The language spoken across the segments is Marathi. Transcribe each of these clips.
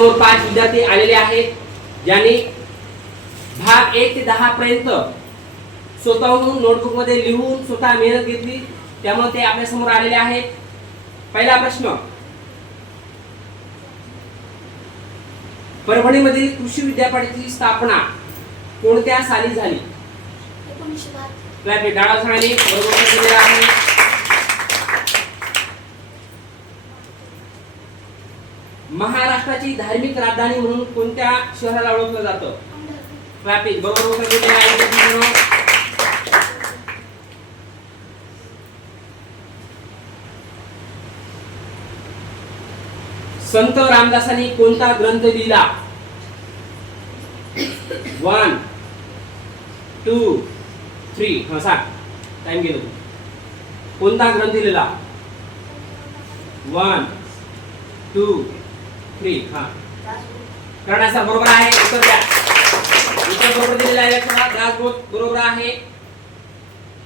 समोर पाच विद्यार्थी आलेले आहेत ज्यांनी भाग एक ते दहा पर्यंत स्वतःहून नोटबुकमध्ये लिहून स्वतः मेहनत घेतली त्यामुळे ते आपल्यासमोर आलेले आहेत. पहिला प्रश्न परभणीमधील कृषी विद्यापीठाची स्थापना कोणत्या साली झाली? बरोबर उत्तर दिलेलं आहे महाराष्ट्राची धार्मिक राजधानी म्हणून कोणत्या शहराला ओळखलं जातं? अहमदनगर ट्रॅफिक बरोबर संत रामदासांनी कोणता ग्रंथ लिहिला? वन टू थ्री हा सांग टाइम गेलो. कोणता ग्रंथ लिहिला? वन टू थ्री हा. करण्याचा बरोबर आहे उत्तर द्या. उत्तर बरोबर दिलेला आहे लक्षात दासबोध बरोबर आहे.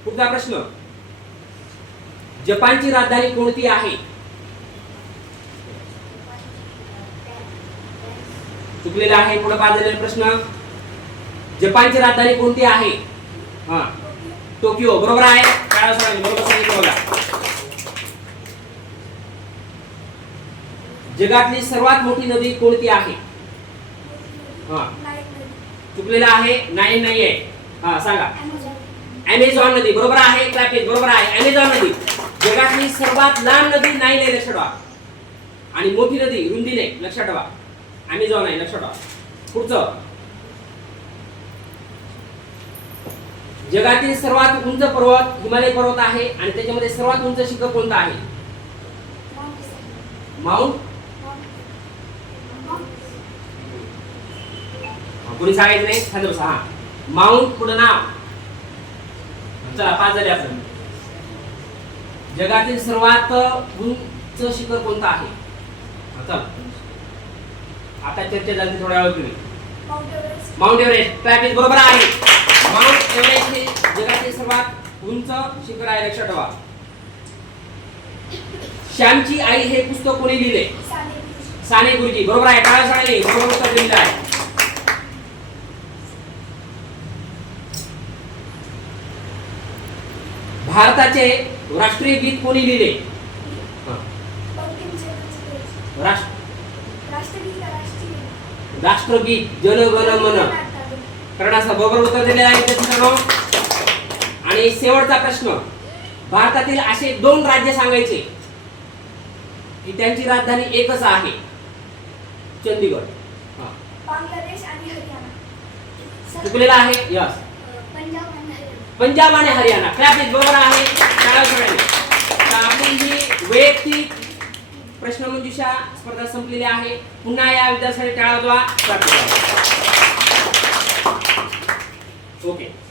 पुढचा प्रश्न. जपानची राजधानी कोणती आहे? चुकलेला आहे पुढे पाच झालेला प्रश्न. जपानची राजधानी कोणती आहे? हा. टोकियो. बरोबर आहे. काय सरांनी बरोबर सांगितलं बघा जगातली सर्वात मोठी नदी कोणती आहे? हा. चुकलेला आहे नाही नाहीये. हा सांगा. अमेझॉन नदी बरोबर आहे ट्रॅफिक बरोबर आहे. अमेझॉन नदी. जगातली सर्वात लहान नदी नाही नाही लक्षात ठेवा. आणि मोठी नदी रुंदी नाही लक्षात ठेवा. अमेझॉन आहे लक्षात ठेवा. पुढचं. जगातील सर्वात उंच पर्वत हिमालय पर्वत आहे आणि त्याच्यामध्ये सर्वात उंच शिखर कोणतं आहे? माउंट कोणी सांगायचं नाही? खाली बसा. हा. माउंट पुढं नाव. चला पाच झाले आपण. जगातील सर्वात उंच शिखर कोणतं आहे? चला आता चर्चा झाली थोड्या वेळ तुम्ही माउंट एव्हरेस्ट. ट्रॅफिक बरोबर आहे. माउंट एव्हरेस्ट हे जगातील सर्वात उंच शिखर आहे. लक्षात ठेवा. श्यामची आई हे पुस्तक कोणी लिहिले? साने गुरुजी. साने बरोबर आहे. टाळा शाळे बरोबर उत्तर दिलेलं आहे. भारताचे राष्ट्रीय गीत कोणी लिहिले? राष्ट्रगीत का राष्ट्रीय राष्ट्रगीत जन गण मन करण्याचा बरोबर उत्तर दिलेलं आहे. आणि शेवटचा प्रश्न. भारतातील असे दोन राज्य सांगायचे की त्यांची राजधानी एकच आहे. चंदीगड. हा. बांगलादेश आणि हरियाणा. सर, चुकलेला आहे? यस अ, पंजाब आणि हरियाणा पंजाब आणि हरियाणा. ट्रॅफिक बरोबर आहे. तर आपली ही वैयक्तिक प्रश्नमंजुषा स्पर्धा संपलेली आहे. पुन्हा या विद्यार्थ्यांसाठी टाळा द्वा. ओके.